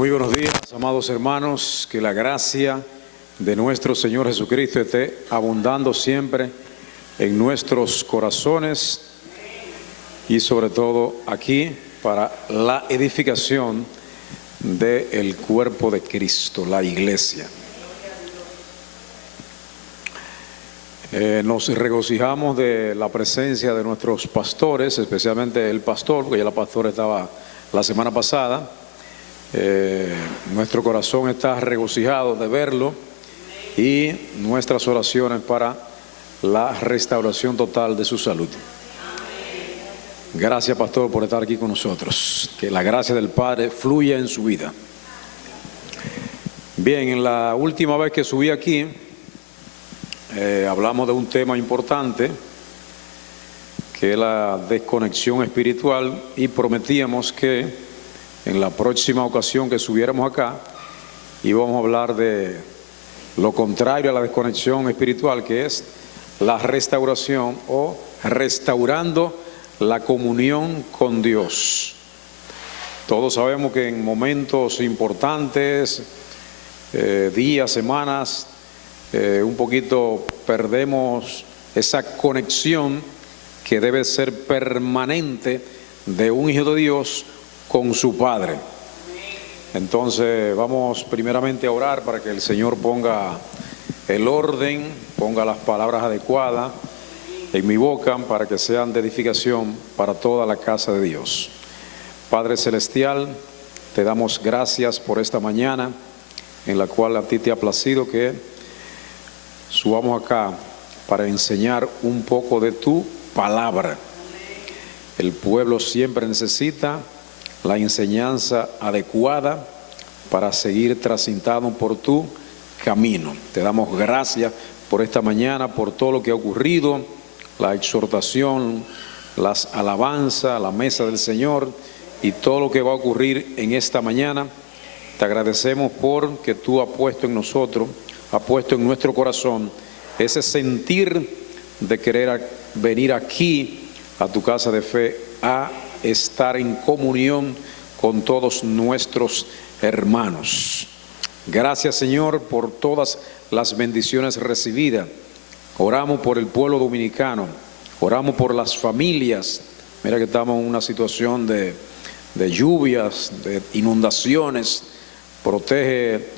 Muy buenos días, amados hermanos, que la gracia de nuestro Señor Jesucristo esté abundando siempre en nuestros corazones y sobre todo aquí para la edificación del cuerpo de Cristo, la iglesia. Nos regocijamos de la presencia de nuestros pastores, especialmente el pastor, porque ya la pastora estaba la semana pasada. Nuestro corazón está regocijado de verlo y nuestras oraciones para la restauración total de su salud. Gracias, pastor, por estar aquí con nosotros. Que la gracia del Padre fluya en su vida. Bien, en la última vez que subí aquí, hablamos de un tema importante, que es la desconexión espiritual, y prometíamos que en la próxima ocasión que subiéramos acá, íbamos a hablar de lo contrario a la desconexión espiritual, que es la restauración o restaurando la comunión con Dios. Todos sabemos que en momentos importantes, días, semanas, un poquito perdemos esa conexión que debe ser permanente de un hijo de Dios con su Padre. Entonces vamos primeramente a orar para que el Señor ponga el orden, ponga las palabras adecuadas en mi boca para que sean de edificación para toda la casa de Dios. Padre Celestial, te damos gracias por esta mañana en la cual a ti te ha placido que subamos acá para enseñar un poco de tu palabra. El pueblo siempre necesita la enseñanza adecuada para seguir transitando por tu camino. Te damos gracias por esta mañana, por todo lo que ha ocurrido, la exhortación, las alabanzas, la mesa del Señor y todo lo que va a ocurrir en esta mañana. Te agradecemos porque tú has puesto en nosotros, has puesto en nuestro corazón ese sentir de querer venir aquí a tu casa de fe a estar en comunión con todos nuestros hermanos. Gracias, Señor, por todas las bendiciones recibidas. Oramos por el pueblo dominicano, oramos por las familias. Mira que estamos en una situación de lluvias, de inundaciones. Protege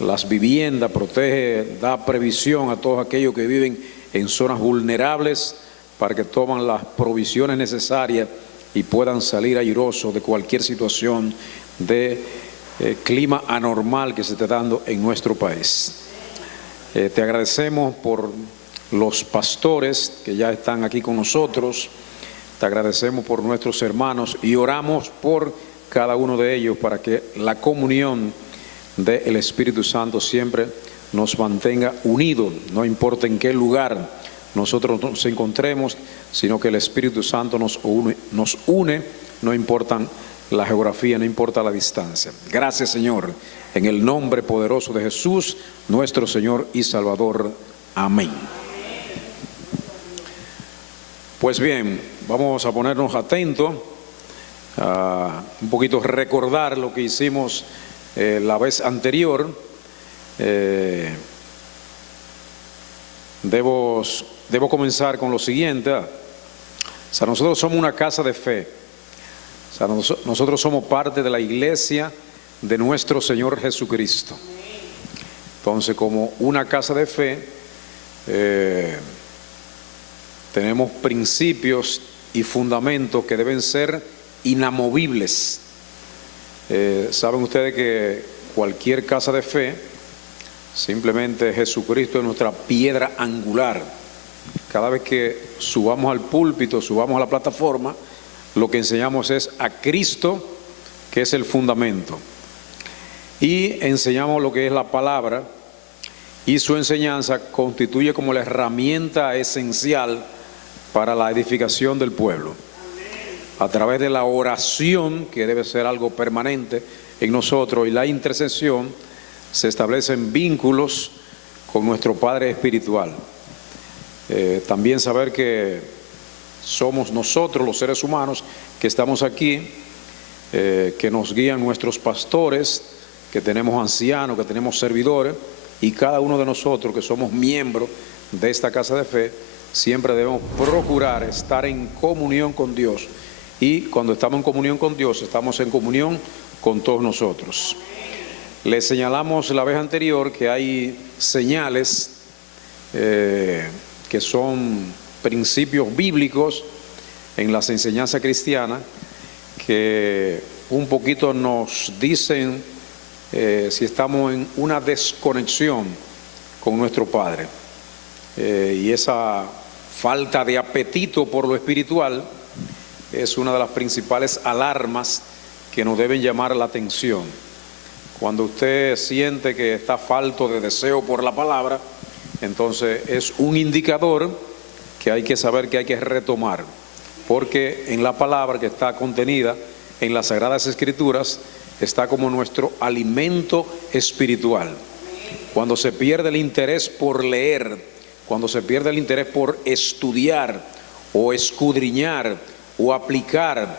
las viviendas, protege, da previsión a todos aquellos que viven en zonas vulnerables para que tomen las provisiones necesarias y puedan salir airosos de cualquier situación de clima anormal que se esté dando en nuestro país. Te agradecemos por los pastores que ya están aquí con nosotros, te agradecemos por nuestros hermanos y oramos por cada uno de ellos para que la comunión del Espíritu Santo siempre nos mantenga unidos, no importa en qué lugar nosotros nos encontremos, sino que el Espíritu Santo nos une, no importa la geografía, no importa la distancia. Gracias, Señor, en el nombre poderoso de Jesús, nuestro Señor y Salvador. Amén. Pues bien, vamos a ponernos atentos, un poquito recordar lo que hicimos la vez anterior. Debo comenzar con lo siguiente. O sea, nosotros somos una casa de fe. O sea, nosotros somos parte de la iglesia de nuestro Señor Jesucristo. Entonces, como una casa de fe, tenemos principios y fundamentos que deben ser inamovibles. Saben ustedes que cualquier casa de fe, simplemente Jesucristo es nuestra piedra angular. Cada vez que subamos al púlpito, subamos a la plataforma, lo que enseñamos es a Cristo, que es el fundamento. Y enseñamos lo que es la palabra, y su enseñanza constituye como la herramienta esencial para la edificación del pueblo. A través de la oración, que debe ser algo permanente en nosotros, y la intercesión, se establecen vínculos con nuestro Padre espiritual. También saber que somos nosotros los seres humanos que estamos aquí, que nos guían nuestros pastores, que tenemos ancianos, que tenemos servidores, y cada uno de nosotros que somos miembros de esta casa de fe, siempre debemos procurar estar en comunión con Dios. Y cuando estamos en comunión con Dios, estamos en comunión con todos nosotros. Les señalamos la vez anterior que hay señales que son principios bíblicos en las enseñanzas cristianas que un poquito nos dicen si estamos en una desconexión con nuestro Padre. Y esa falta de apetito por lo espiritual es una de las principales alarmas que nos deben llamar la atención. Cuando usted siente que está falto de deseo por la palabra, entonces es un indicador que hay que saber que hay que retomar, porque en la palabra que está contenida en las Sagradas Escrituras está como nuestro alimento espiritual. Cuando se pierde el interés por leer, cuando se pierde el interés por estudiar o escudriñar o aplicar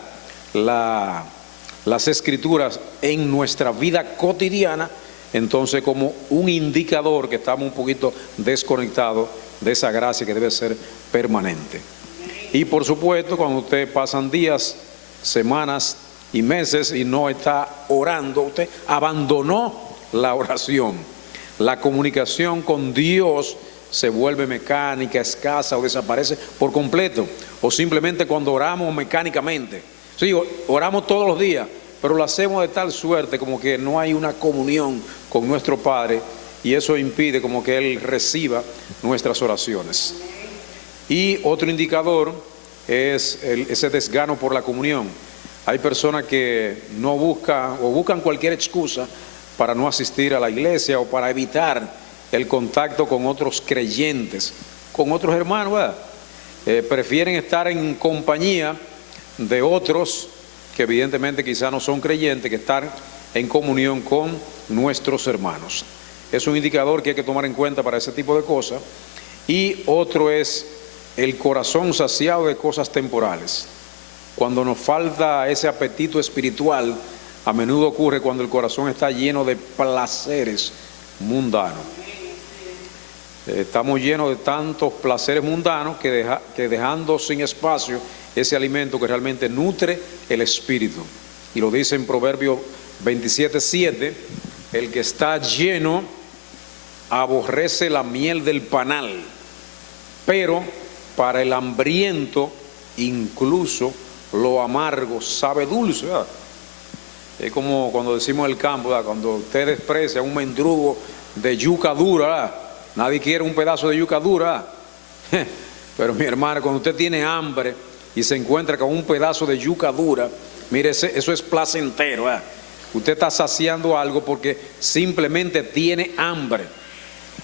las Escrituras en nuestra vida cotidiana, entonces como un indicador que estamos un poquito desconectados de esa gracia que debe ser permanente. Y por supuesto, cuando usted pasan días, semanas y meses y no está orando, usted abandonó la oración. La comunicación con Dios se vuelve mecánica, escasa o desaparece por completo. O simplemente cuando oramos mecánicamente. Sí, oramos todos los días, pero lo hacemos de tal suerte como que no hay una comunión con nuestro Padre, y eso impide como que Él reciba nuestras oraciones. Y otro indicador es ese desgano por la comunión. Hay personas que no buscan o buscan cualquier excusa para no asistir a la iglesia o para evitar el contacto con otros creyentes, con otros hermanos, ¿verdad? Prefieren estar en compañía de otros que evidentemente quizás no son creyentes, que estar en comunión con nuestros hermanos. Es un indicador que hay que tomar en cuenta para ese tipo de cosas. Y otro es el corazón saciado de cosas temporales. Cuando nos falta ese apetito espiritual, a menudo ocurre cuando el corazón está lleno de placeres mundanos. Estamos llenos de tantos placeres mundanos que dejando sin espacio ese alimento que realmente nutre el espíritu. Y lo dice en Proverbios 27:7, el que está lleno aborrece la miel del panal, pero para el hambriento incluso lo amargo sabe dulce, ¿verdad? Es como cuando decimos en el campo, ¿verdad? Cuando usted desprecia un mendrugo de yuca dura, ¿verdad? Nadie quiere un pedazo de yuca dura, ¿verdad? Pero mi hermano, cuando usted tiene hambre y se encuentra con un pedazo de yuca dura, mire, eso es placentero, ¿verdad? Usted está saciando algo porque simplemente tiene hambre.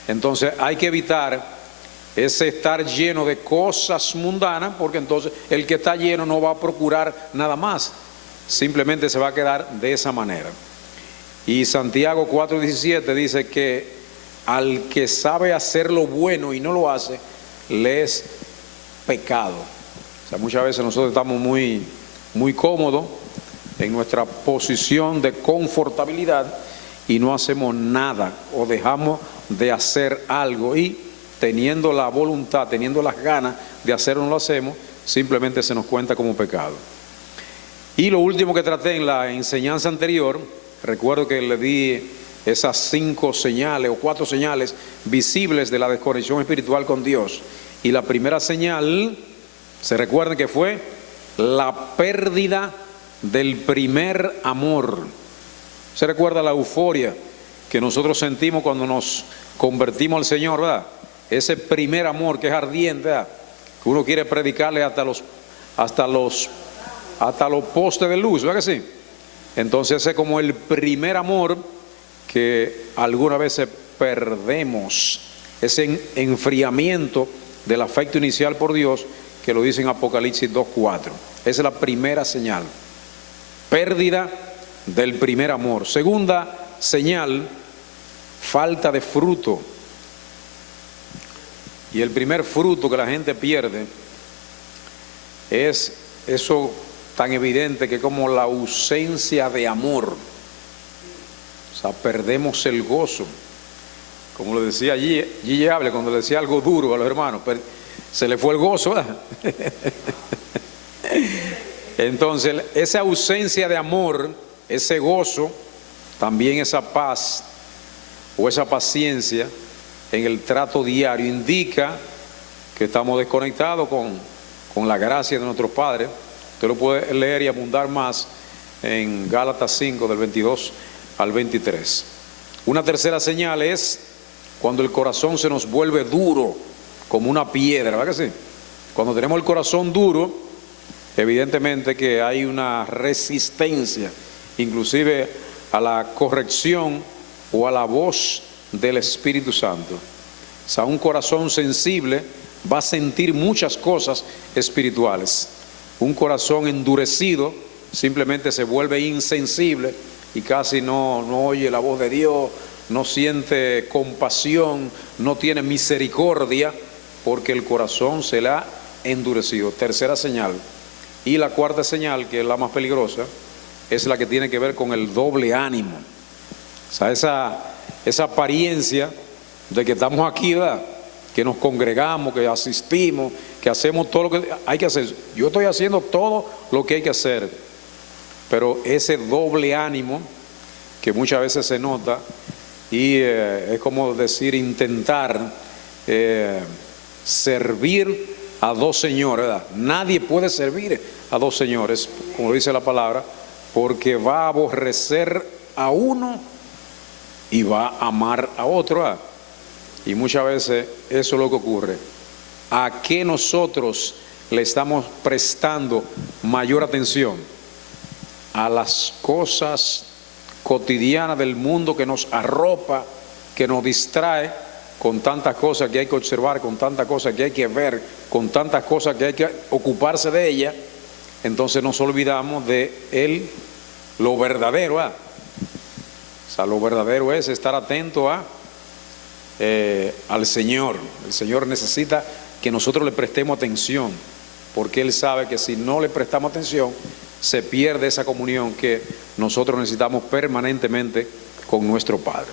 Entonces hay que evitar ese estar lleno de cosas mundanas, porque entonces el que está lleno no va a procurar nada más, simplemente se va a quedar de esa manera. Y Santiago 4:17 dice que al que sabe hacer lo bueno y no lo hace, le es pecado. O sea, muchas veces nosotros estamos muy cómodos en nuestra posición de confortabilidad y no hacemos nada, o dejamos de hacer algo, y teniendo la voluntad, teniendo las ganas de hacerlo, no lo hacemos, simplemente se nos cuenta como pecado. Y lo último que traté en la enseñanza anterior, recuerdo que le di esas 5 señales o 4 señales visibles de la desconexión espiritual con Dios. Y la primera señal, se recuerden que fue la pérdida del primer amor. Se recuerda la euforia que nosotros sentimos cuando nos convertimos al Señor, ¿verdad? Ese primer amor que es ardiente, ¿verdad? Que uno quiere predicarle hasta los postes de luz, ¿verdad que sí? Entonces ese es como el primer amor que alguna vez perdemos, ese enfriamiento del afecto inicial por Dios, que lo dice en Apocalipsis 2:4. Esa es la primera señal, pérdida del primer amor. Segunda señal, falta de fruto. Y el primer fruto que la gente pierde es eso tan evidente que como la ausencia de amor. O O sea, perdemos el gozo. Como lo decía Gigi Hable, cuando le decía algo duro a los hermanos, se le fue el gozo, ¿verdad? Entonces, esa ausencia de amor, ese gozo, también esa paz o esa paciencia en el trato diario indica que estamos desconectados con la gracia de nuestro Padre. Usted lo puede leer y abundar más en Gálatas 5, del 22 al 23. Una tercera señal es cuando el corazón se nos vuelve duro, como una piedra, ¿verdad que sí? Cuando tenemos el corazón duro, evidentemente que hay una resistencia, inclusive a la corrección o a la voz del Espíritu Santo. O sea, un corazón sensible va a sentir muchas cosas espirituales. Un corazón endurecido simplemente se vuelve insensible y casi no oye la voz de Dios, no siente compasión, no tiene misericordia, porque el corazón se le ha endurecido. Tercera señal. Y la cuarta señal, que es la más peligrosa, es la que tiene que ver con el doble ánimo. O sea, esa apariencia de que estamos aquí, ¿verdad?, que nos congregamos, que asistimos, que hacemos todo lo que hay que hacer. Yo estoy haciendo todo lo que hay que hacer, pero ese doble ánimo que muchas veces se nota, y es como decir, intentar servir a dos señores, ¿verdad? Nadie puede servir a dos señores, como dice la palabra, porque va a aborrecer a uno y va a amar a otro, ¿verdad? Y muchas veces eso es lo que ocurre. ¿A qué nosotros le estamos prestando mayor atención? A las cosas cotidianas del mundo que nos arropa, que nos distrae, con tantas cosas que hay que observar, con tantas cosas que hay que ver, con tantas cosas que hay que ocuparse de ellas. Entonces nos olvidamos de lo verdadero. O sea, lo verdadero es estar atento al Señor. El Señor necesita que nosotros le prestemos atención, porque Él sabe que si no le prestamos atención, se pierde esa comunión que nosotros necesitamos permanentemente con nuestro Padre.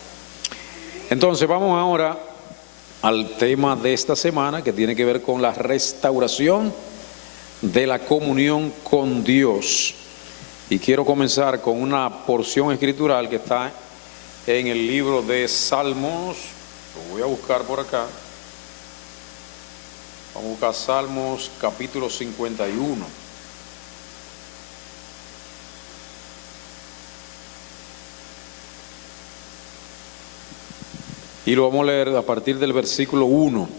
Entonces vamos ahora al tema de esta semana, que tiene que ver con la restauración de la comunión con Dios. Y quiero comenzar con una porción escritural que está en el libro de Salmos. Lo voy a buscar por acá. Vamos a buscar Salmos capítulo 51. Y lo vamos a leer a partir del versículo 1.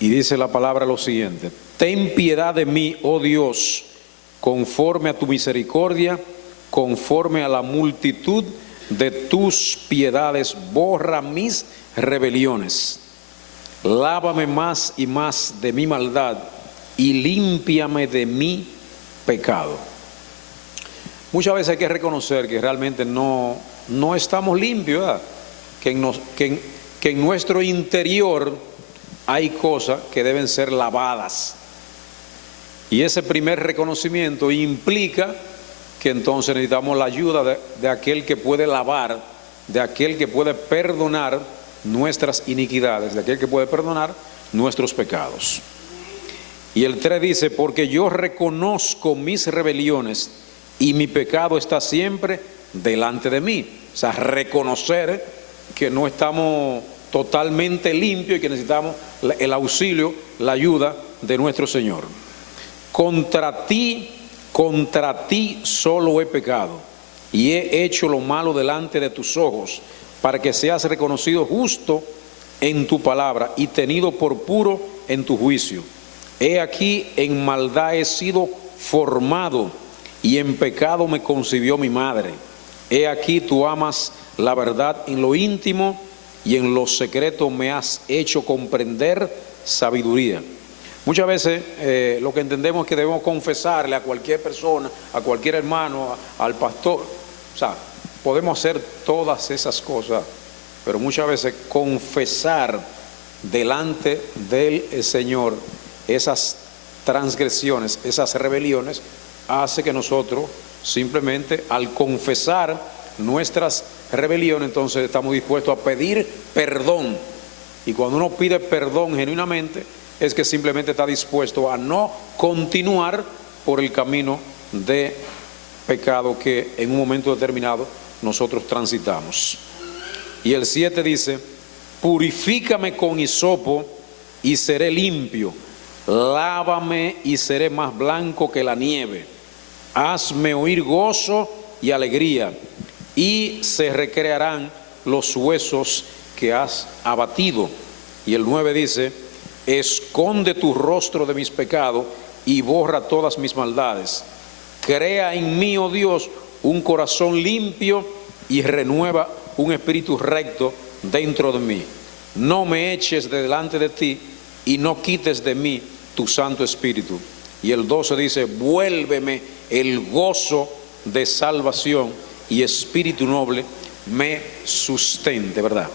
Y dice la palabra lo siguiente: ten piedad de mí, oh Dios, conforme a tu misericordia, conforme a la multitud de tus piedades, borra mis rebeliones. Lávame más y más de mi maldad y límpiame de mi pecado. Muchas veces hay que reconocer que realmente no estamos limpios, ¿verdad? Que en nuestro interior hay cosas que deben ser lavadas. Y ese primer reconocimiento implica que entonces necesitamos la ayuda de aquel que puede lavar, de aquel que puede perdonar nuestras iniquidades, de aquel que puede perdonar nuestros pecados. Y el 3 dice: porque yo reconozco mis rebeliones y mi pecado está siempre delante de mí. O sea, reconocer que no estamos totalmente limpios y que necesitamos el auxilio, la ayuda de nuestro Señor. Contra ti solo he pecado y he hecho lo malo delante de tus ojos, para que seas reconocido justo en tu palabra y tenido por puro en tu juicio. He aquí, en maldad he sido formado y en pecado me concibió mi madre. He aquí, tú amas la verdad en lo íntimo y en lo secreto me has hecho comprender sabiduría. Muchas veces lo que entendemos es que debemos confesarle a cualquier persona, a cualquier hermano, al pastor. O sea, podemos hacer todas esas cosas, pero muchas veces confesar delante del Señor esas transgresiones, esas rebeliones, hace que nosotros simplemente, al confesar nuestras rebelión, entonces estamos dispuestos a pedir perdón. Y cuando uno pide perdón genuinamente, es que simplemente está dispuesto a no continuar por el camino de pecado que en un momento determinado nosotros transitamos. Y el 7 dice: purifícame con hisopo y seré limpio, lávame y seré más blanco que la nieve, hazme oír gozo y alegría, y se recrearán los huesos que has abatido. Y el 9 dice: esconde tu rostro de mis pecados y borra todas mis maldades. Crea en mí, oh Dios, un corazón limpio y renueva un espíritu recto dentro de mí. No me eches de delante de ti y no quites de mí tu Santo Espíritu. Y el 12 dice: vuélveme el gozo de salvación y espíritu noble me sustente, ¿verdad?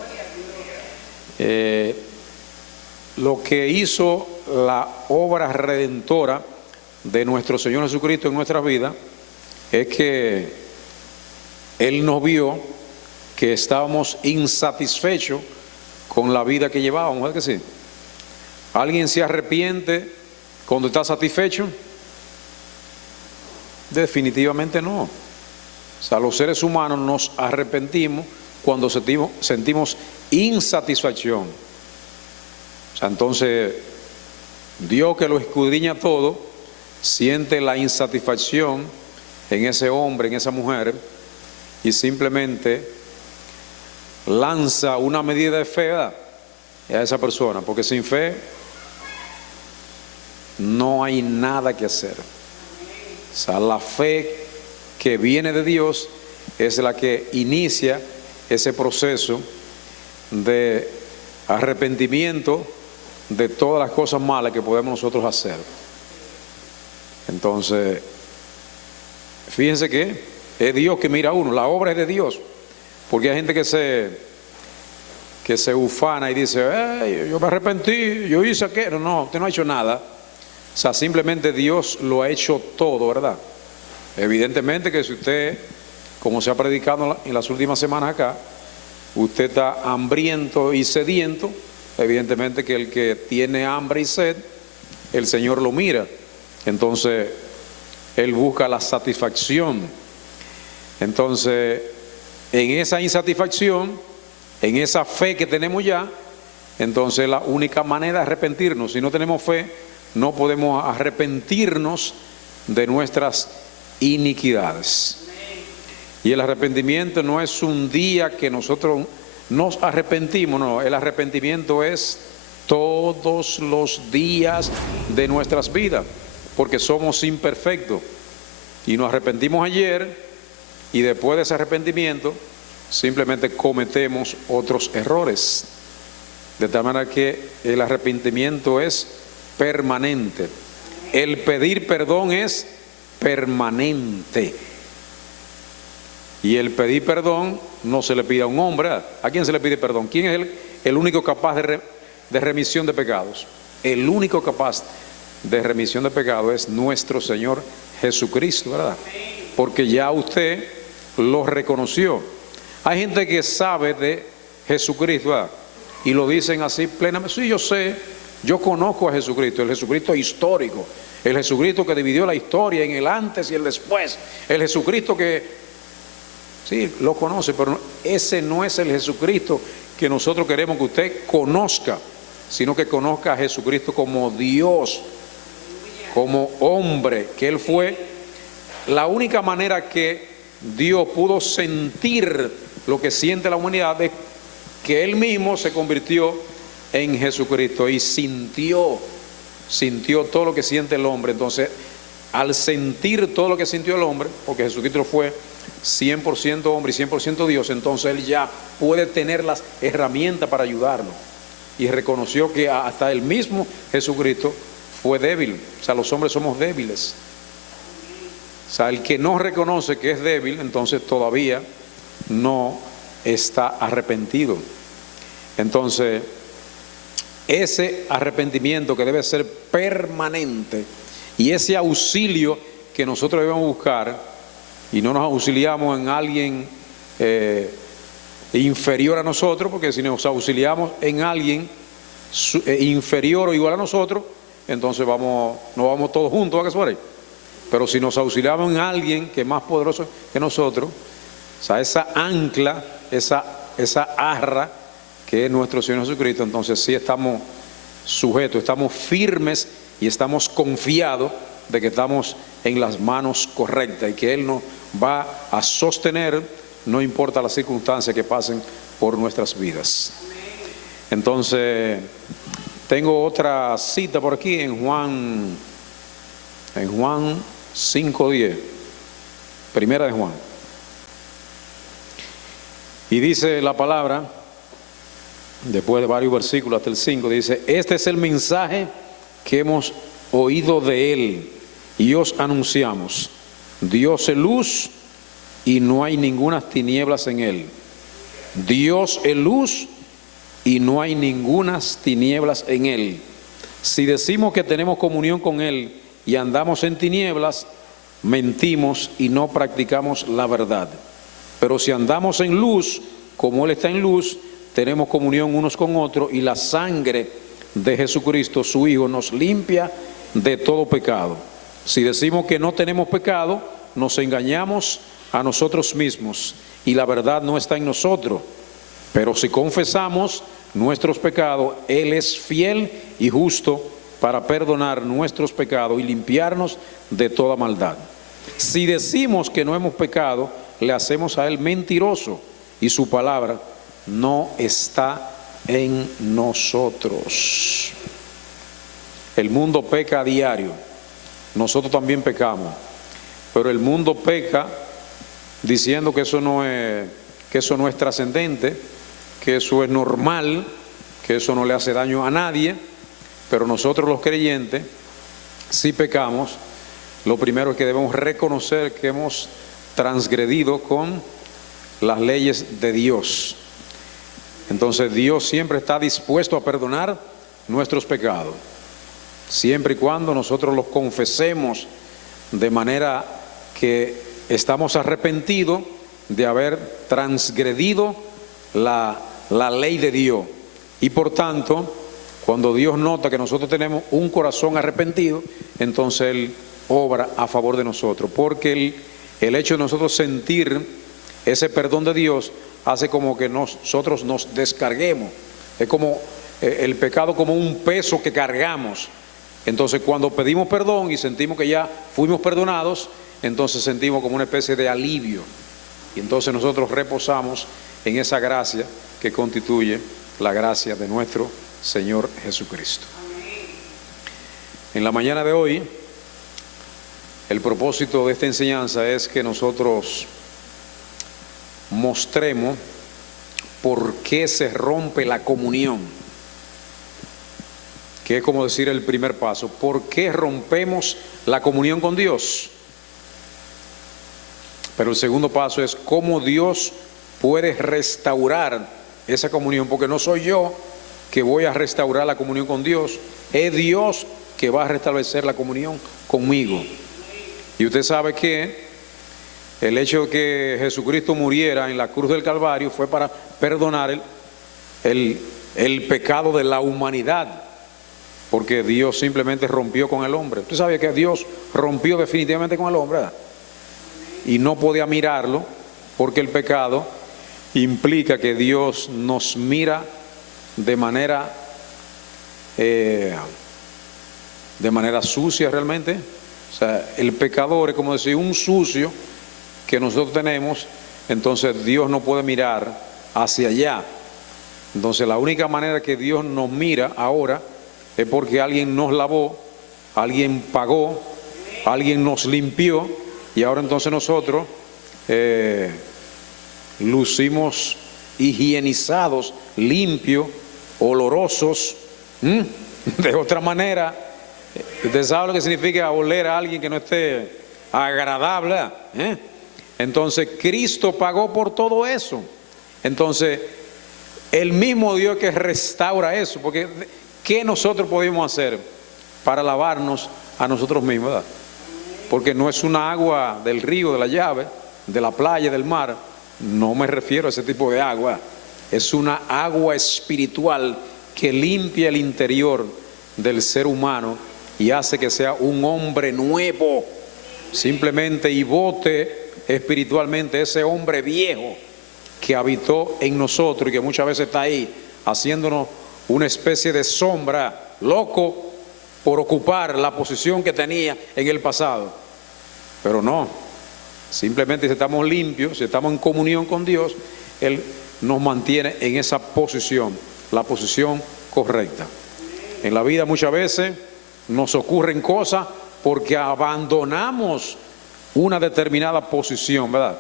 Lo que hizo la obra redentora de nuestro Señor Jesucristo en nuestra vida es que Él nos vio que estábamos insatisfechos con la vida que llevábamos, ¿verdad que sí? ¿Alguien se arrepiente cuando está satisfecho? Definitivamente no. O sea, los seres humanos nos arrepentimos cuando sentimos insatisfacción. O sea, entonces Dios, que lo escudriña todo, siente la insatisfacción en ese hombre, en esa mujer, y simplemente lanza una medida de fe a esa persona, porque sin fe no hay nada que hacer. O sea, la fe que viene de Dios es la que inicia ese proceso de arrepentimiento de todas las cosas malas que podemos nosotros hacer. Entonces, fíjense que es Dios que mira a uno, la obra es de Dios, porque hay gente que se ufana y dice: yo me arrepentí, yo hice aquello. No, usted no ha hecho nada. O sea, simplemente Dios lo ha hecho todo, ¿verdad? Evidentemente que si usted, como se ha predicado en las últimas semanas acá, usted está hambriento y sediento, evidentemente que el que tiene hambre y sed, el Señor lo mira. Entonces, Él busca la satisfacción. Entonces, en esa insatisfacción, en esa fe que tenemos ya, entonces la única manera de arrepentirnos. Si no tenemos fe, no podemos arrepentirnos de nuestras iniquidades. Y el arrepentimiento no es un día que nosotros nos arrepentimos, no, el arrepentimiento es todos los días de nuestras vidas, porque somos imperfectos y nos arrepentimos ayer y después de ese arrepentimiento simplemente cometemos otros errores, de tal manera que el arrepentimiento es permanente, el pedir perdón es permanente. Y el pedir perdón no se le pide a un hombre. ¿A quién se le pide perdón? ¿Quién es el único capaz de remisión de pecados? El único capaz de remisión de pecados es nuestro Señor Jesucristo, ¿verdad? Porque ya usted lo reconoció. Hay gente que sabe de Jesucristo, ¿verdad? Y lo dicen así plenamente: sí, yo sé, yo conozco a Jesucristo, el Jesucristo histórico, el Jesucristo que dividió la historia en el antes y el después, el Jesucristo que... Sí, lo conoce, pero ese no es el Jesucristo que nosotros queremos que usted conozca, sino que conozca a Jesucristo como Dios, como hombre, que Él fue la única manera que Dios pudo sentir lo que siente la humanidad, es que Él mismo se convirtió en Jesucristo y sintió todo lo que siente el hombre. Entonces, al sentir todo lo que sintió el hombre, porque Jesucristo fue 100% hombre y 100% Dios, entonces Él ya puede tener las herramientas para ayudarnos. Y reconoció que hasta el mismo Jesucristo fue débil. O sea, los hombres somos débiles. O sea, el que no reconoce que es débil, entonces todavía no está arrepentido. Entonces, ese arrepentimiento que debe ser permanente y ese auxilio que nosotros debemos buscar, y no nos auxiliamos en alguien inferior a nosotros, porque si nos auxiliamos en alguien inferior o igual a nosotros, entonces no vamos todos juntos a que suene. Pero si nos auxiliamos en alguien que es más poderoso que nosotros, o sea, esa ancla, esa arra que es nuestro Señor Jesucristo, entonces sí estamos sujetos, estamos firmes y estamos confiados de que estamos en las manos correctas y que Él nos va a sostener, no importa las circunstancias que pasen por nuestras vidas. Entonces, tengo otra cita por aquí en Juan 5:10, primera de Juan. Y dice la palabra, después de varios versículos hasta el 5, dice: este es el mensaje que hemos oído de Él y os anunciamos. Dios es luz y no hay ninguna tinieblas en Él. Dios es luz y no hay ninguna tinieblas en Él. Si decimos que tenemos comunión con Él y andamos en tinieblas, mentimos y no practicamos la verdad. Pero si andamos en luz, como Él está en luz, tenemos comunión unos con otros y la sangre de Jesucristo, su Hijo, nos limpia de todo pecado. Si decimos que no tenemos pecado, nos engañamos a nosotros mismos y la verdad no está en nosotros. Pero si confesamos nuestros pecados, Él es fiel y justo para perdonar nuestros pecados y limpiarnos de toda maldad. Si decimos que no hemos pecado, le hacemos a Él mentiroso y su palabra no está en nosotros. El mundo peca a diario, nosotros también pecamos, pero el mundo peca diciendo que eso no es trascendente, que eso es normal, que eso no le hace daño a nadie. Pero nosotros los creyentes, si pecamos, lo primero es que debemos reconocer que hemos transgredido con las leyes de Dios. Entonces Dios siempre está dispuesto a perdonar nuestros pecados, siempre y cuando nosotros los confesemos de manera que estamos arrepentidos de haber transgredido la ley de Dios. Y por tanto, cuando Dios nota que nosotros tenemos un corazón arrepentido, entonces Él obra a favor de nosotros, porque el hecho de nosotros sentir ese perdón de Dios hace como que nosotros nos descarguemos. Es como el pecado, como un peso que cargamos. Entonces cuando pedimos perdón y sentimos que ya fuimos perdonados, entonces sentimos como una especie de alivio, y entonces nosotros reposamos en esa gracia que constituye la gracia de nuestro Señor Jesucristo. En la mañana de hoy, el propósito de esta enseñanza es que nosotros mostremos por qué se rompe la comunión, que es como decir el primer paso. ¿Por qué rompemos la comunión con Dios? Pero el segundo paso es cómo Dios puede restaurar esa comunión, porque no soy yo que voy a restaurar la comunión con Dios, es Dios que va a restablecer la comunión conmigo. Y usted sabe que el hecho de que Jesucristo muriera en la cruz del Calvario fue para perdonar el pecado de la humanidad, porque Dios simplemente rompió con el hombre. Usted sabe que Dios rompió definitivamente con el hombre, ¿verdad? Y no podía mirarlo, porque el pecado implica que Dios nos mira de manera sucia realmente. O sea, el pecador es como decir un sucio que nosotros tenemos, entonces Dios no puede mirar hacia allá. Entonces la única manera que Dios nos mira ahora es porque alguien nos lavó, alguien pagó, alguien nos limpió, y ahora entonces nosotros lucimos higienizados, limpios, olorosos. De otra manera, usted sabe lo que significa oler a alguien que no esté agradable, ¿eh? Entonces Cristo pagó por todo eso. Entonces el mismo Dios que restaura eso, porque ¿qué nosotros podemos hacer para lavarnos a nosotros mismos, ¿verdad? Porque no es una agua del río, de la llave, de la playa, del mar, no me refiero a ese tipo de agua. Es una agua espiritual que limpia el interior del ser humano y hace que sea un hombre nuevo, simplemente, y bote espiritualmente ese hombre viejo que habitó en nosotros y que muchas veces está ahí haciéndonos una especie de sombra, loco por ocupar la posición que tenía en el pasado. Pero no, simplemente si estamos limpios, si estamos en comunión con Dios, Él nos mantiene en esa posición, la posición correcta. En la vida muchas veces nos ocurren cosas porque abandonamos una determinada posición, ¿verdad?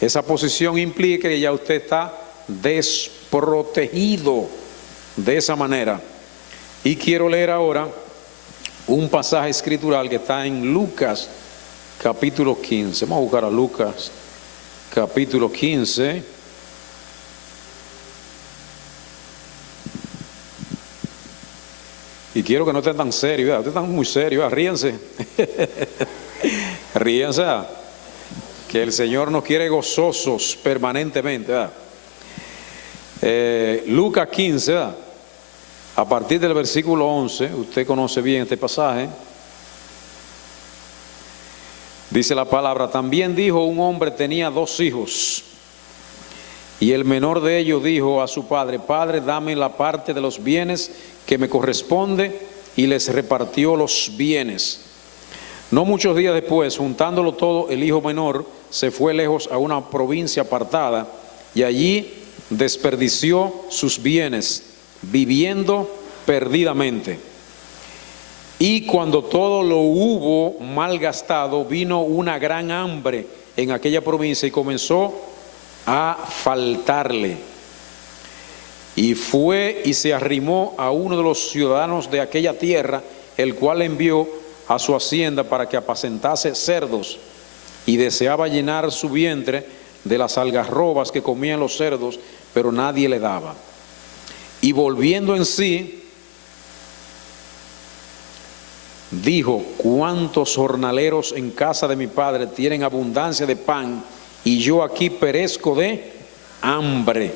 Esa posición implica que ya usted está desprotegido de esa manera. Y quiero leer ahora un pasaje escritural que está en Lucas capítulo 15. Vamos a buscar a Lucas capítulo 15. Y quiero que no estén tan serios, ¿verdad? Ustedes están muy serios, ¿verdad? Ríense. Ríense, ¿verdad? Que el Señor nos quiere gozosos permanentemente, ¿verdad? Lucas 15, ¿verdad? A partir del versículo 11, usted conoce bien este pasaje. Dice la palabra: también dijo un hombre tenía 2 hijos, y el menor de ellos dijo a su padre: Padre, dame la parte de los bienes que me corresponde, y les repartió los bienes. No muchos días después, juntándolo todo, el hijo menor se fue lejos a una provincia apartada, y allí desperdició sus bienes, viviendo perdidamente. Y cuando todo lo hubo malgastado, vino una gran hambre en aquella provincia y comenzó a faltarle. Y fue y se arrimó a uno de los ciudadanos de aquella tierra, el cual envió a su hacienda para que apacentase cerdos, y deseaba llenar su vientre de las algarrobas que comían los cerdos, pero nadie le daba. Y volviendo en sí, dijo: cuántos jornaleros en casa de mi padre tienen abundancia de pan, y yo aquí perezco de hambre.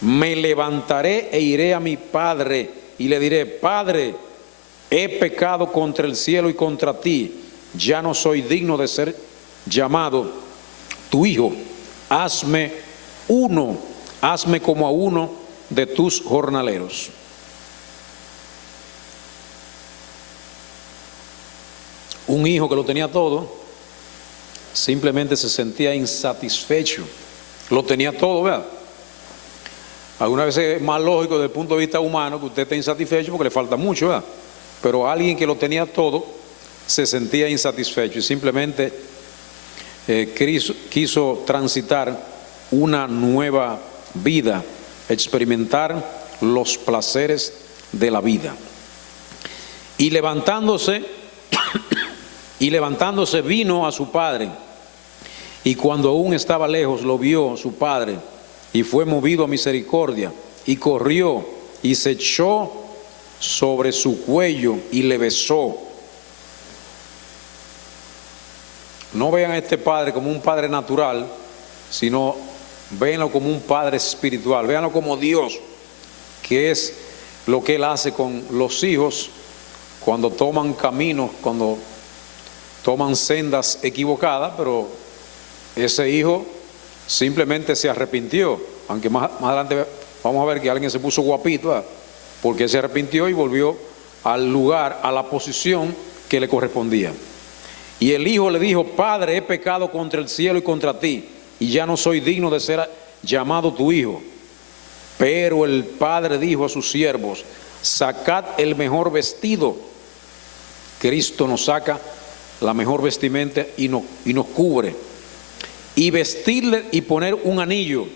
Me levantaré e iré a mi padre y le diré: Padre, he pecado contra el cielo y contra ti, ya no soy digno de ser llamado tu hijo. Hazme como a uno de tus jornaleros. Un hijo que lo tenía todo, simplemente se sentía insatisfecho. Lo tenía todo, ¿verdad? Algunas veces es más lógico desde el punto de vista humano que usted esté insatisfecho porque le falta mucho, ¿verdad? Pero alguien que lo tenía todo se sentía insatisfecho y simplemente quiso transitar una nueva vida, experimentar los placeres de la vida. Y levantándose vino a su padre, y cuando aún estaba lejos lo vio su padre, y fue movido a misericordia, y corrió y se echó sobre su cuello y le besó. No vean a este padre como un padre natural, sino véanlo como un padre espiritual, véanlo como Dios, que es lo que Él hace con los hijos cuando toman caminos, cuando toman sendas equivocadas, pero ese hijo simplemente se arrepintió, aunque más adelante vamos a ver que alguien se puso guapito, ¿verdad? Porque se arrepintió y volvió al lugar, a la posición que le correspondía. Y el hijo le dijo: Padre, he pecado contra el cielo y contra ti, y ya no soy digno de ser llamado tu hijo. Pero el padre dijo a sus siervos: sacad el mejor vestido. Cristo nos saca la mejor vestimenta y nos cubre. Y vestirle y poner un anillo.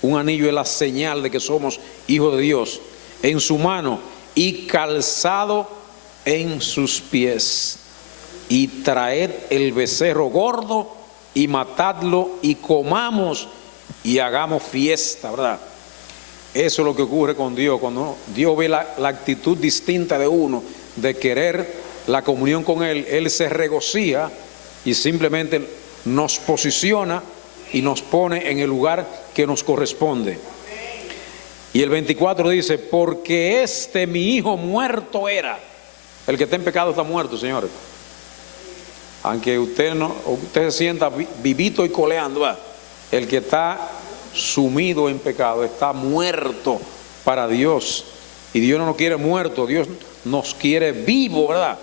Un anillo es la señal de que somos hijos de Dios. En su mano, y calzado en sus pies. Y traed el becerro gordo y matadlo y comamos y hagamos fiesta, ¿verdad? Eso es lo que ocurre con Dios. Cuando Dios ve la actitud distinta de uno de querer la comunión con Él, Él se regocija y simplemente nos posiciona y nos pone en el lugar que nos corresponde. Y el 24 dice, porque mi hijo muerto era. El que está en pecado está muerto, señores. Aunque usted se sienta vivito y coleando, ¿verdad? El que está sumido en pecado está muerto para Dios. Y Dios no nos quiere muerto, Dios nos quiere vivo, ¿verdad?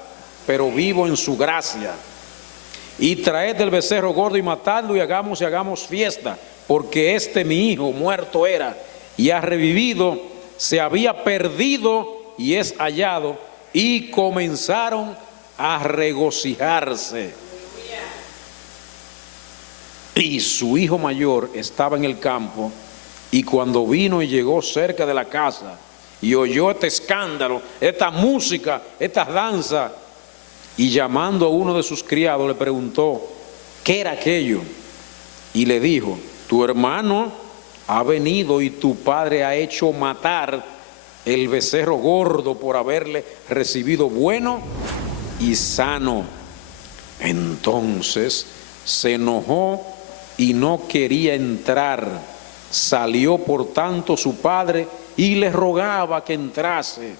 Pero vivo en su gracia. Y traed el becerro gordo y matadlo y hagamos fiesta, porque mi hijo muerto era y ha revivido, se había perdido y es hallado. Y comenzaron a regocijarse. Y su hijo mayor estaba en el campo, y cuando vino y llegó cerca de la casa y oyó este escándalo, esta música, estas danzas, y llamando a uno de sus criados le preguntó qué era aquello, y le dijo, tu hermano ha venido y tu padre ha hecho matar el becerro gordo por haberle recibido bueno y sano. Entonces se enojó y no quería entrar. Salió por tanto su padre y le rogaba que entrase.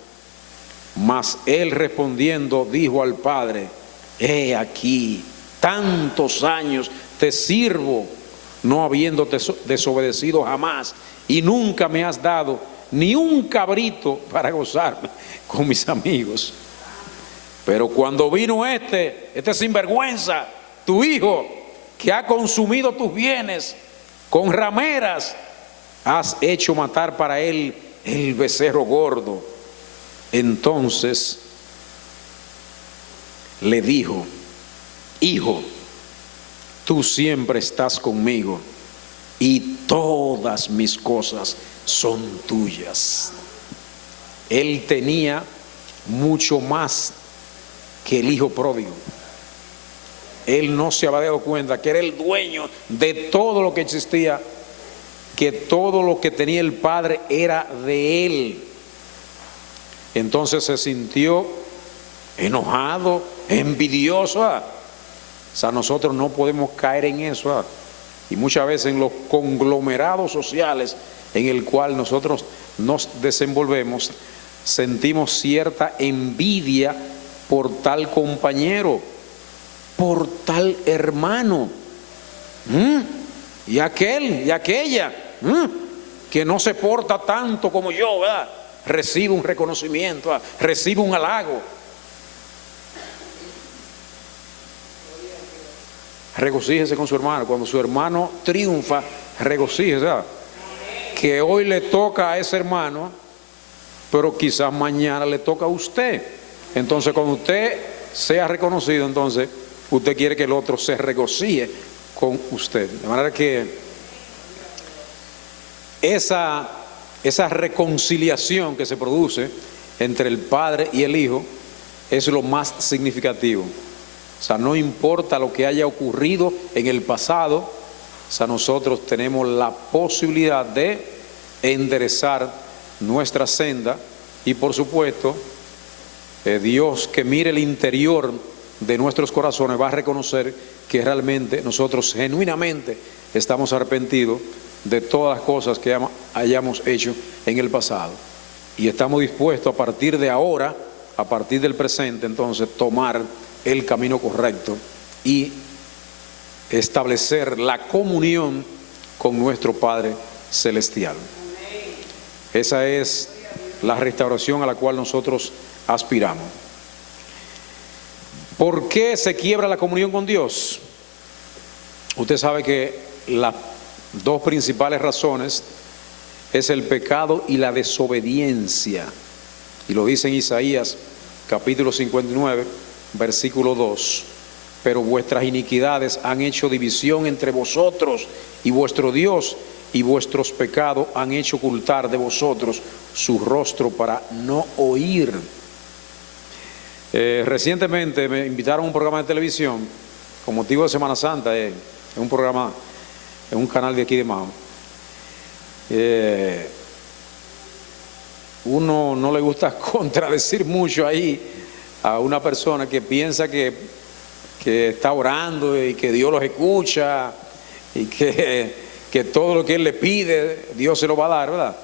Mas él respondiendo dijo al padre, he aquí, tantos años te sirvo, no habiéndote desobedecido jamás, y nunca me has dado ni un cabrito para gozarme con mis amigos. Pero cuando vino este sinvergüenza, tu hijo, que ha consumido tus bienes con rameras, has hecho matar para él el becerro gordo. Entonces le dijo, hijo, tú siempre estás conmigo y todas mis cosas son tuyas. Él tenía mucho más que el hijo pródigo. Él no se había dado cuenta que era el dueño de todo lo que existía, que todo lo que tenía el padre era de él. Entonces se sintió enojado, envidioso. O sea, nosotros no podemos caer en eso. Y muchas veces en los conglomerados sociales en el cual nosotros nos desenvolvemos, sentimos cierta envidia por tal compañero, por tal hermano, y aquel y aquella que no se porta tanto como yo, ¿verdad? Recibe un reconocimiento, recibe un halago. Regocíjese con su hermano. Cuando su hermano triunfa, regocíjese, ¿verdad? Que hoy le toca a ese hermano, pero quizás mañana le toca a usted. Entonces cuando usted sea reconocido, entonces usted quiere que el otro se regocije con usted. De manera que esa reconciliación que se produce entre el padre y el hijo es lo más significativo. O sea, no importa lo que haya ocurrido en el pasado, o sea, nosotros tenemos la posibilidad de enderezar nuestra senda y, por supuesto, Dios, que mire el interior de nuestros corazones, va a reconocer que realmente nosotros genuinamente estamos arrepentidos de todas las cosas que hayamos hecho en el pasado, y estamos dispuestos a partir de ahora, a partir del presente, entonces tomar el camino correcto y establecer la comunión con nuestro Padre Celestial. Esa es la restauración a la cual nosotros aspiramos. ¿Por qué se quiebra la comunión con Dios? Usted sabe que las dos principales razones es el pecado y la desobediencia, y lo dice en Isaías capítulo 59 versículo 2: pero vuestras iniquidades han hecho división entre vosotros y vuestro Dios, y vuestros pecados han hecho ocultar de vosotros su rostro para no oír. Recientemente me invitaron a un programa de televisión con motivo de Semana Santa, en un programa, en un canal de aquí de Mao. Uno no le gusta contradecir mucho ahí a una persona que piensa que está orando y que Dios los escucha y que todo lo que él le pide, Dios se lo va a dar, ¿verdad?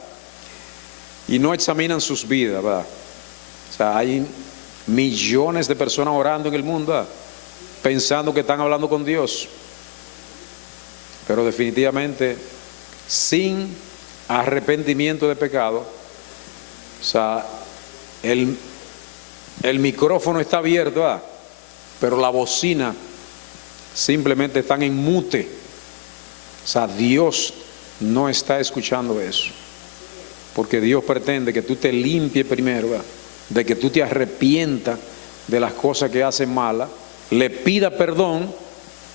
Y no examinan sus vidas, ¿verdad? O sea, hay millones de personas orando en el mundo, ¿verdad?, pensando que están hablando con Dios, pero definitivamente sin arrepentimiento de pecado. O sea, el micrófono está abierto, ¿verdad?, pero la bocina simplemente están en mute. O sea, Dios no está escuchando eso, porque Dios pretende que tú te limpies primero, ¿verdad?, de que tú te arrepientas de las cosas que haces malas, le pida perdón,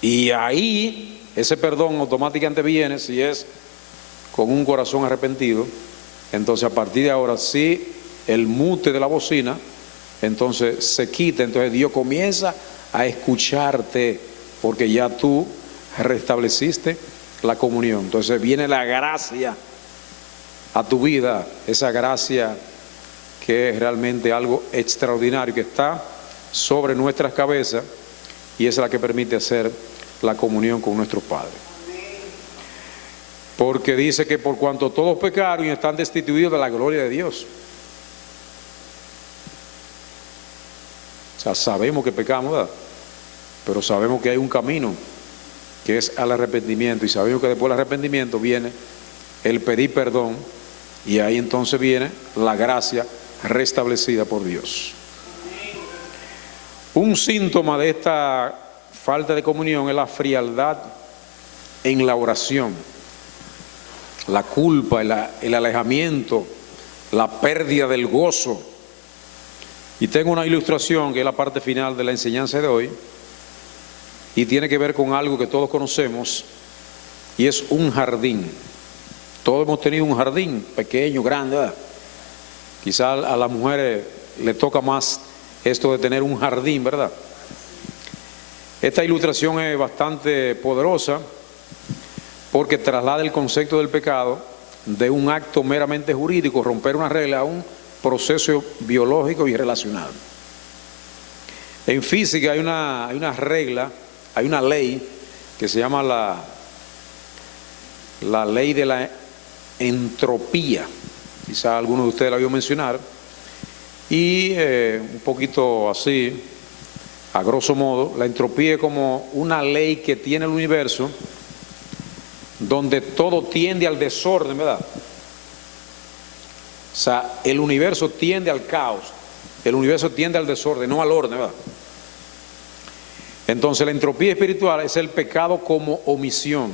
y ahí ese perdón automáticamente viene si es con un corazón arrepentido. Entonces a partir de ahora, si el mute de la bocina entonces se quita, entonces Dios comienza a escucharte, porque ya tú restableciste la comunión. Entonces viene la gracia a tu vida, esa gracia que es realmente algo extraordinario, que está sobre nuestras cabezas, y es la que permite hacer la comunión con nuestro Padre. Porque dice que por cuanto todos pecaron y están destituidos de la gloria de Dios. O sea, sabemos que pecamos, ¿verdad?, pero sabemos que hay un camino que es al arrepentimiento, y sabemos que después del arrepentimiento viene el pedir perdón, y ahí entonces viene la gracia restablecida por Dios. Un síntoma de esta falta de comunión es la frialdad en la oración, la culpa, el alejamiento, la pérdida del gozo. Y tengo una ilustración que es la parte final de la enseñanza de hoy, y tiene que ver con algo que todos conocemos, y es un jardín. Todos hemos tenido un jardín, pequeño, grande, ¿verdad? Quizás a las mujeres le toca más esto de tener un jardín, ¿verdad? Esta ilustración es bastante poderosa porque traslada el concepto del pecado de un acto meramente jurídico, romper una regla, a un proceso biológico y relacional. En física hay una regla, hay una ley que se llama la ley de la entropía. Quizás algunos de ustedes la vio mencionar. Y un poquito así, a grosso modo, la entropía es como una ley que tiene el universo, donde todo tiende al desorden, ¿verdad? O sea, el universo tiende al caos, el universo tiende al desorden, no al orden, ¿verdad? Entonces la entropía espiritual es el pecado como omisión.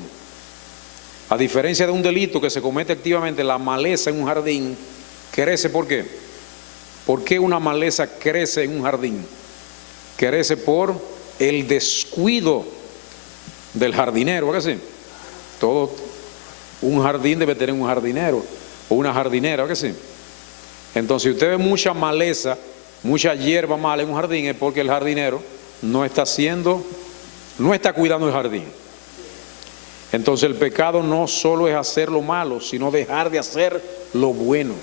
A diferencia de un delito que se comete activamente, la maleza en un jardín crece. ¿Por qué? ¿Por qué una maleza crece en un jardín? Crece por el descuido del jardinero, ¿verdad que sí? Todo un jardín debe tener un jardinero o una jardinera, ¿verdad que sí? Entonces, si usted ve mucha maleza, mucha hierba mala en un jardín, es porque el jardinero no está cuidando el jardín. Entonces, el pecado no solo es hacer lo malo, sino dejar de hacer lo bueno.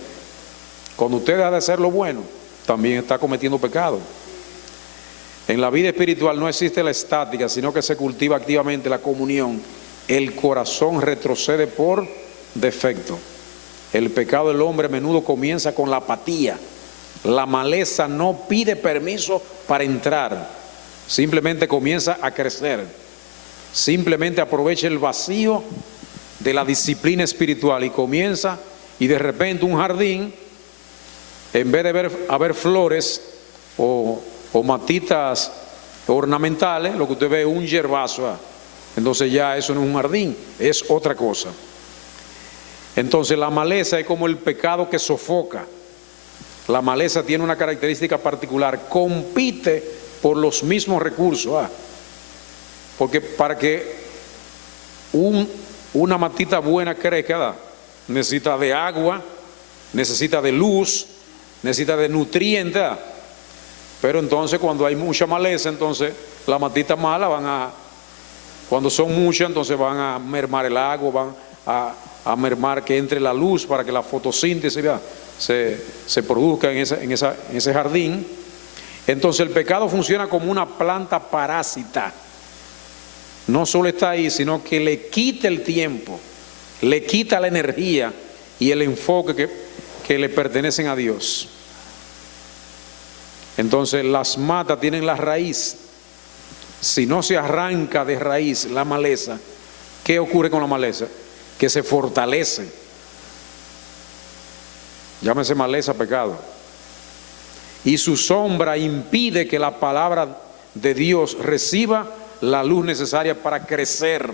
Cuando usted deja de hacer lo bueno, también está cometiendo pecado. En la vida espiritual no existe la estática, sino que se cultiva activamente la comunión. El corazón retrocede por defecto. El pecado del hombre a menudo comienza con la apatía. La maleza no pide permiso para entrar, simplemente comienza a crecer. Simplemente aprovecha el vacío de la disciplina espiritual y comienza, y de repente un jardín, en vez de haber flores o matitas ornamentales, lo que usted ve es un hierbazo. Entonces ya eso no es un jardín, es otra cosa. Entonces la maleza es como el pecado que sofoca. La maleza tiene una característica particular, compite por los mismos recursos. Porque para que una matita buena crezca, necesita de agua, necesita de luz, necesita de nutrientes. Pero entonces cuando hay mucha maleza, entonces las matitas malas cuando son muchas, entonces van a mermar el agua, van a mermar que entre la luz para que la fotosíntesis se produzca en ese jardín. Entonces el pecado funciona como una planta parásita. no solo está ahí, sino que le quita el tiempo, le quita la energía y el enfoque que le pertenecen a Dios. Entonces las matas tienen la raíz. Si no se arranca de raíz la maleza, ¿qué ocurre con la maleza? Que se fortalece. Llámese maleza pecado. Y su sombra impide que la palabra de Dios reciba la luz necesaria para crecer.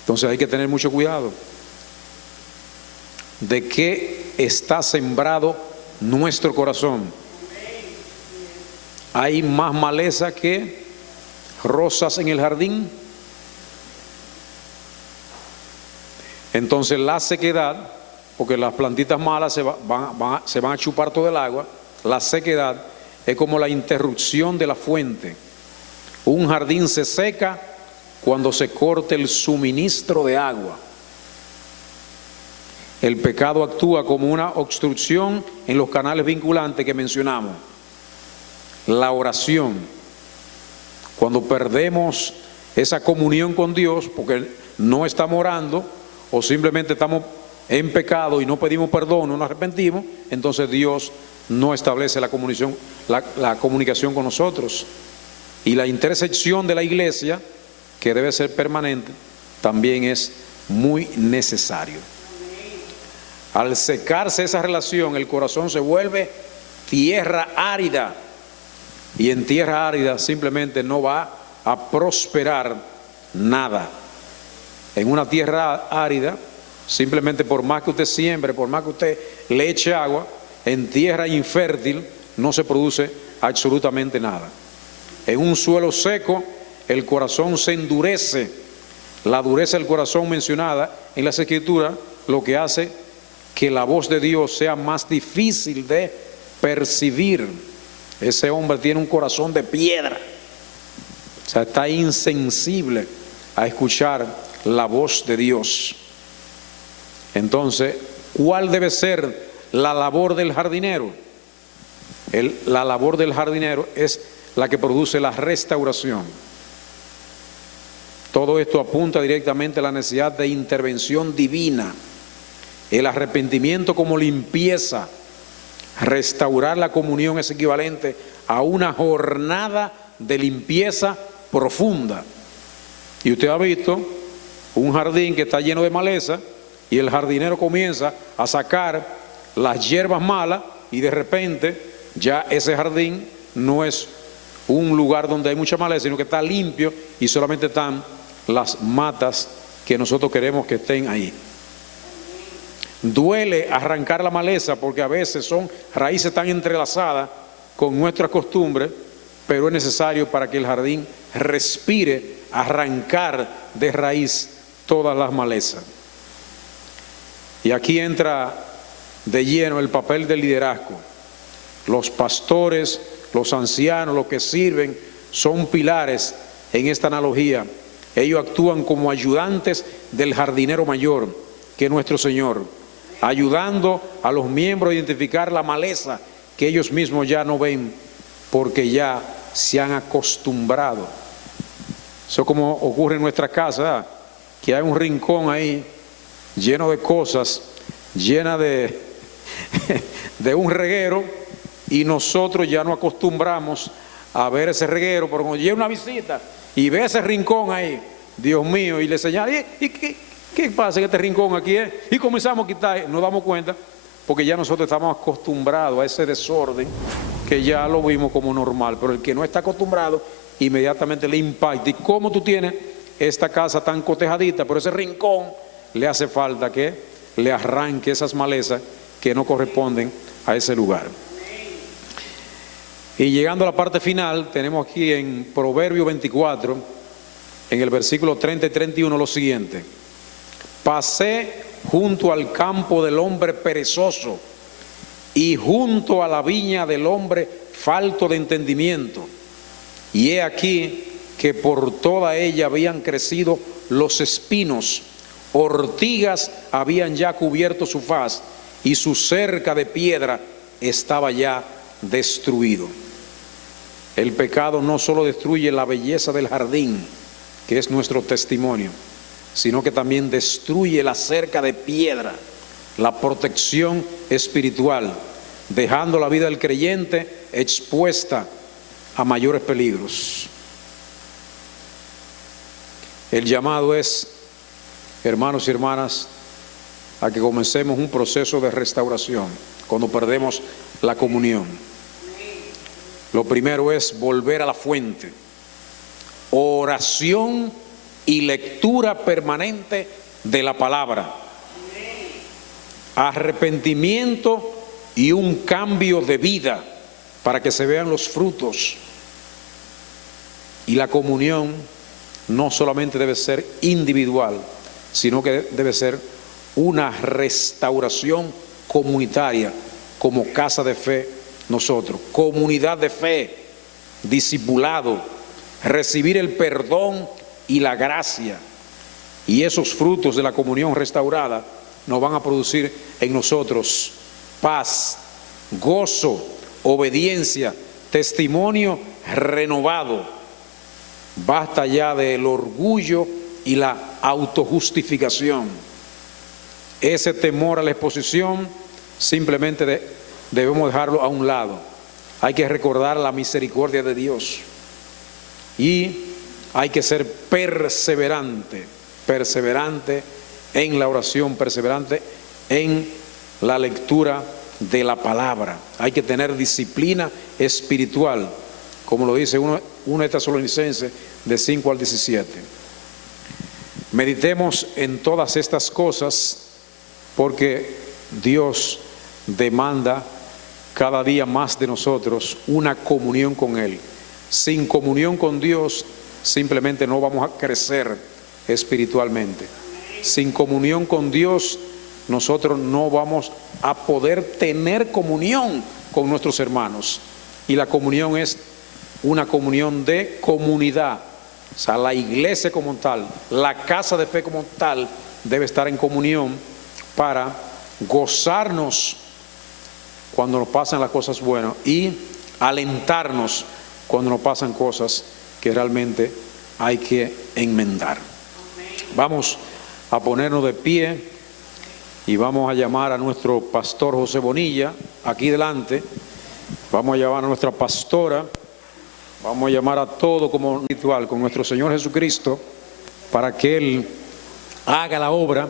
Entonces hay que tener mucho cuidado de qué está sembrado nuestro corazón. Hay más maleza que rosas en el jardín. Entonces la sequedad, porque las plantitas malas se van a chupar todo el agua, la sequedad es como la interrupción de la fuente. Un jardín se seca cuando se corta el suministro de agua. El pecado actúa como una obstrucción en los canales vinculantes que mencionamos. La oración, cuando perdemos esa comunión con Dios porque no estamos orando o simplemente estamos en pecado y no pedimos perdón, no nos arrepentimos, entonces Dios no establece la comunicación con nosotros. Y la intersección de la iglesia, que debe ser permanente, también es muy necesario. Al secarse esa relación, el corazón se vuelve tierra árida, y en tierra árida simplemente no va a prosperar nada. En una tierra árida, simplemente por más que usted siembre, por más que usted le eche agua, en tierra infértil no se produce absolutamente nada. En un suelo seco, el corazón se endurece. La dureza del corazón mencionada en las Escrituras lo que hace que la voz de Dios sea más difícil de percibir. Ese hombre tiene un corazón de piedra. O sea, está insensible a escuchar la voz de Dios. Entonces, ¿cuál debe ser la labor del jardinero? La labor del jardinero es la que produce la restauración. Todo esto apunta directamente a la necesidad de intervención divina. El arrepentimiento como limpieza. Restaurar la comunión es equivalente a una jornada de limpieza profunda. Y usted ha visto un jardín que está lleno de maleza y el jardinero comienza a sacar las hierbas malas y de repente ya ese jardín no es un lugar donde hay mucha maleza, sino que está limpio y solamente están las matas que nosotros queremos que estén ahí. Duele arrancar la maleza porque a veces son raíces tan entrelazadas con nuestras costumbres, pero es necesario para que el jardín respire arrancar de raíz todas las malezas. Y aquí entra de lleno el papel del liderazgo. Los pastores, los ancianos, los que sirven, son pilares en esta analogía. Ellos actúan como ayudantes del jardinero mayor, que es nuestro Señor, ayudando a los miembros a identificar la maleza que ellos mismos ya no ven porque ya se han acostumbrado. Eso como ocurre en nuestra casa, que hay un rincón ahí lleno de cosas, llena de un reguero, y nosotros ya no acostumbramos a ver ese reguero, pero cuando llega una visita y ve ese rincón ahí, Dios mío, y le señala, ¿y qué pasa en este rincón aquí? Y comenzamos a quitar, nos damos cuenta, porque ya nosotros estamos acostumbrados a ese desorden que ya lo vimos como normal, pero el que no está acostumbrado inmediatamente le impacta. ¿Y cómo tú tienes esta casa tan cotejadita, pero ese rincón le hace falta que le arranque esas malezas que no corresponden a ese lugar? Y llegando a la parte final, tenemos aquí en Proverbio 24, en el versículo 30 y 31, lo siguiente: pasé junto al campo del hombre perezoso y junto a la viña del hombre falto de entendimiento, y he aquí que por toda ella habían crecido los espinos, ortigas habían ya cubierto su faz, y su cerca de piedra estaba ya destruido. El pecado no solo destruye la belleza del jardín, que es nuestro testimonio, sino que también destruye la cerca de piedra, la protección espiritual, dejando la vida del creyente expuesta a mayores peligros. El llamado es, hermanos y hermanas, a que comencemos un proceso de restauración cuando perdemos la comunión. Lo primero es volver a la fuente, oración y lectura permanente de la palabra, arrepentimiento y un cambio de vida para que se vean los frutos. Y la comunión no solamente debe ser individual, sino que debe ser una restauración comunitaria como casa de fe nosotros, comunidad de fe, discipulado, recibir el perdón y la gracia. Y esos frutos de la comunión restaurada nos van a producir en nosotros paz, gozo, obediencia, testimonio renovado. Basta ya del orgullo y la autojustificación. Ese temor a la exposición simplemente debemos dejarlo a un lado. Hay que recordar la misericordia de Dios y hay que ser perseverante en la oración, perseverante en la lectura de la palabra. Hay que tener disciplina espiritual, como lo dice 1 de Tesalonicenses de 5 al 17. Meditemos en todas estas cosas porque Dios demanda cada día más de nosotros una comunión con Él. Sin comunión con Dios simplemente no vamos a crecer espiritualmente. Sin comunión con Dios nosotros no vamos a poder tener comunión con nuestros hermanos. Y la comunión es una comunión de comunidad. O sea, la iglesia como tal, la casa de fe como tal, debe estar en comunión para gozarnos cuando nos pasan las cosas buenas y alentarnos cuando nos pasan cosas que realmente hay que enmendar. Vamos a ponernos de pie y vamos a llamar a nuestro pastor José Bonilla aquí delante. Vamos a llamar a nuestra pastora. Vamos a llamar a todo como ritual con nuestro Señor Jesucristo para que Él haga la obra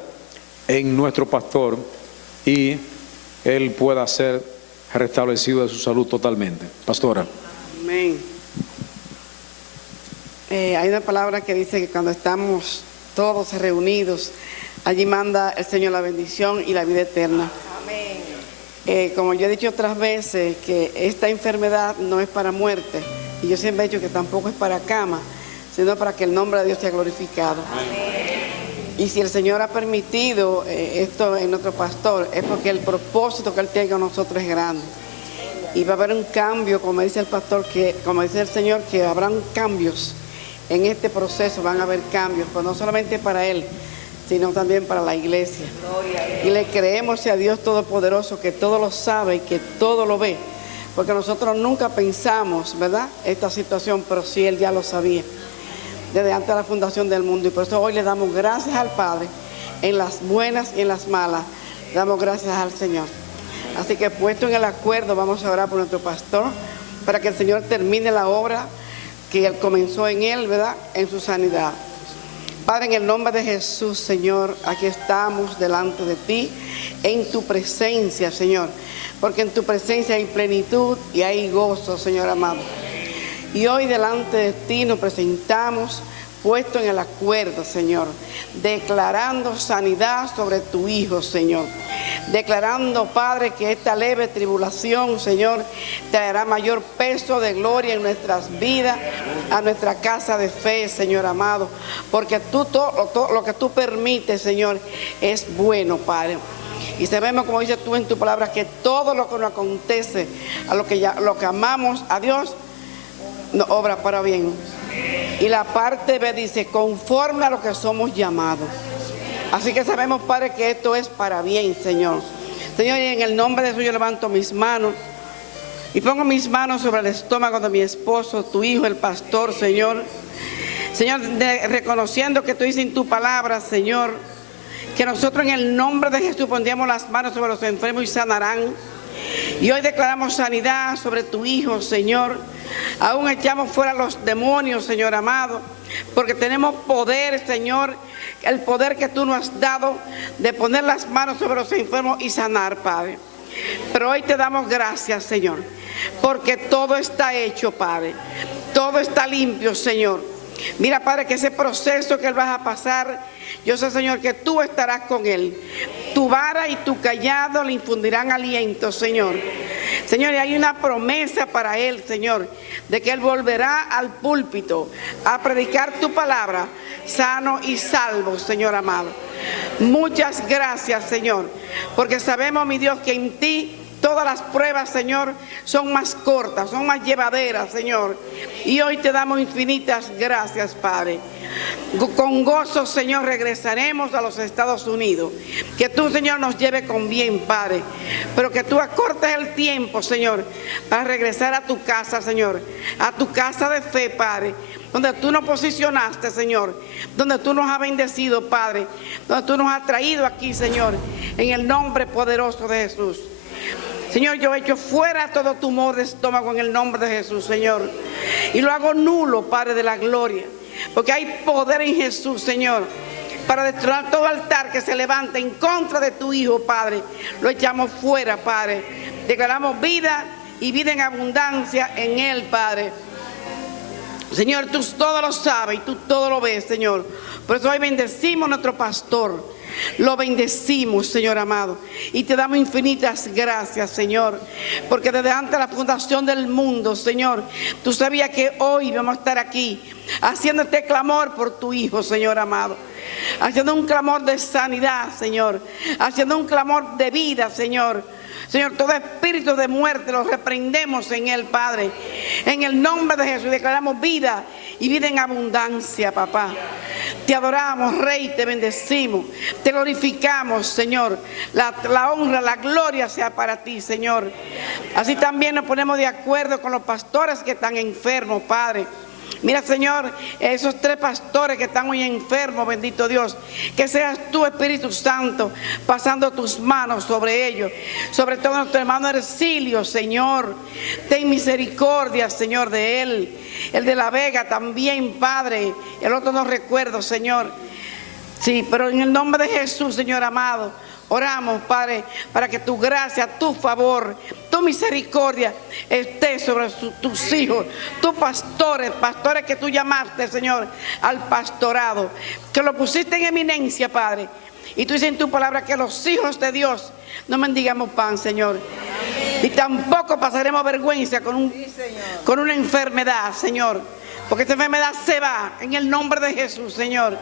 en nuestro pastor y Él pueda ser restablecido de su salud totalmente. Pastora. Amén. Hay una palabra que dice que cuando estamos todos reunidos, allí manda el Señor la bendición y la vida eterna. Amén. Como yo he dicho otras veces, que esta enfermedad no es para muerte, y yo siempre he dicho que tampoco es para cama, sino para que el nombre de Dios sea glorificado. Amén. Y si el Señor ha permitido esto en nuestro pastor, es porque el propósito que Él tiene con nosotros es grande. Y va a haber un cambio, como dice el pastor, como dice el Señor, que habrán cambios en este proceso, van a haber cambios, pero no solamente para Él, sino también para la iglesia. Y le creemos a Dios Todopoderoso, que todo lo sabe y que todo lo ve, porque nosotros nunca pensamos, ¿verdad?, esta situación, pero sí Él ya lo sabía desde antes de la fundación del mundo. Y por eso hoy le damos gracias al Padre, en las buenas y en las malas, damos gracias al Señor. Así que puesto en el acuerdo, vamos a orar por nuestro pastor, para que el Señor termine la obra que Él comenzó en él, ¿verdad?, en su sanidad. Padre, en el nombre de Jesús, Señor, aquí estamos delante de ti, en tu presencia, Señor, porque en tu presencia hay plenitud y hay gozo, Señor amado. Y hoy delante de ti nos presentamos, puesto en el acuerdo, Señor, declarando sanidad sobre tu Hijo, Señor. Declarando, Padre, que esta leve tribulación, Señor, traerá mayor peso de gloria en nuestras vidas, a nuestra casa de fe, Señor amado. Porque tú, todo lo que tú permites, Señor, es bueno, Padre. Y sabemos, como dices tú en tu palabra, que todo lo que nos acontece, a lo que amamos a Dios, nos obra para bien. Y la parte B dice, conforme a lo que somos llamados. Así que sabemos, Padre, que esto es para bien, Señor. Señor, y en el nombre de Jesús yo levanto mis manos Y pongo mis manos sobre el estómago de mi esposo, tu hijo, el pastor, Señor. Señor, reconociendo que tú dices en tu palabra, Señor, que nosotros en el nombre de Jesús pondríamos las manos sobre los enfermos y sanarán. Y hoy declaramos sanidad sobre tu hijo, Señor. Aún echamos fuera los demonios, Señor amado, porque tenemos poder, Señor, el poder que tú nos has dado de poner las manos sobre los enfermos y sanar, Padre. Pero hoy te damos gracias, Señor, porque todo está hecho, Padre. Todo está limpio, Señor. Mira, Padre, que ese proceso que él va a pasar, yo sé, Señor, que tú estarás con él. Tu vara y tu callado le infundirán aliento, Señor. Señor, y hay una promesa para él, Señor, de que él volverá al púlpito a predicar tu palabra, sano y salvo, Señor amado. Muchas gracias, Señor, porque sabemos, mi Dios, que en ti todas las pruebas, Señor, son más cortas, son más llevaderas, Señor. Y hoy te damos infinitas gracias, Padre. Con gozo, Señor, regresaremos a los Estados Unidos. Que tú, Señor, nos lleve con bien, Padre. Pero que tú acortes el tiempo, Señor, para regresar a tu casa, Señor. A tu casa de fe, Padre. Donde tú nos posicionaste, Señor. Donde tú nos has bendecido, Padre. Donde tú nos has traído aquí, Señor. En el nombre poderoso de Jesús. Señor, yo echo fuera todo tumor de estómago en el nombre de Jesús, Señor. Y lo hago nulo, Padre de la gloria. Porque hay poder en Jesús, Señor, para destruir todo altar que se levante en contra de tu Hijo, Padre. Lo echamos fuera, Padre. Declaramos vida y vida en abundancia en Él, Padre. Señor, tú todo lo sabes y tú todo lo ves, Señor. Por eso hoy bendecimos a nuestro pastor. Lo bendecimos, Señor amado, y te damos infinitas gracias, Señor, porque desde antes de la fundación del mundo, Señor, tú sabías que hoy vamos a estar aquí haciendo este clamor por tu Hijo, Señor amado, haciendo un clamor de sanidad, Señor, haciendo un clamor de vida, Señor. Señor, todo espíritu de muerte lo reprendemos en Él, Padre. En el nombre de Jesús declaramos vida y vida en abundancia, papá. Te adoramos, Rey, te bendecimos, te glorificamos, Señor. La honra, la gloria sea para ti, Señor. Así también nos ponemos de acuerdo con los pastores que están enfermos, Padre. Mira, Señor, esos 3 pastores que están hoy enfermos, bendito Dios, que seas tú, Espíritu Santo, pasando tus manos sobre ellos, sobre todo nuestro hermano Ercilio, Señor. Ten misericordia, Señor, de él. El de La Vega también, Padre. El otro no recuerdo, Señor. Sí, pero en el nombre de Jesús, Señor amado, oramos, Padre, para que tu gracia, tu favor, tu misericordia esté sobre tus hijos, tus pastores que tú llamaste, Señor, al pastorado, que lo pusiste en eminencia, Padre. Y tú dices en tu palabra que los hijos de Dios no mendigamos pan, Señor. Amén. Y tampoco pasaremos vergüenza con una enfermedad, Señor. Porque esta enfermedad se va en el nombre de Jesús, Señor.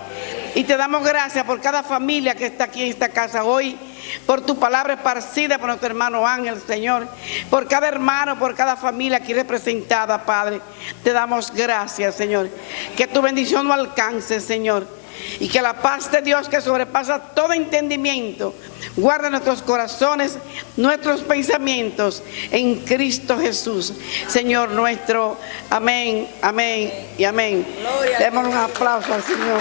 Y te damos gracias por cada familia que está aquí en esta casa hoy, por tu palabra esparcida por nuestro hermano Ángel, Señor, por cada hermano, por cada familia aquí representada, Padre. Te damos gracias, Señor. Que tu bendición nos alcance, Señor. Y que la paz de Dios, que sobrepasa todo entendimiento, guarde nuestros corazones, nuestros pensamientos en Cristo Jesús, Señor nuestro. Amén, amén y amén. Démosle un aplauso al Señor.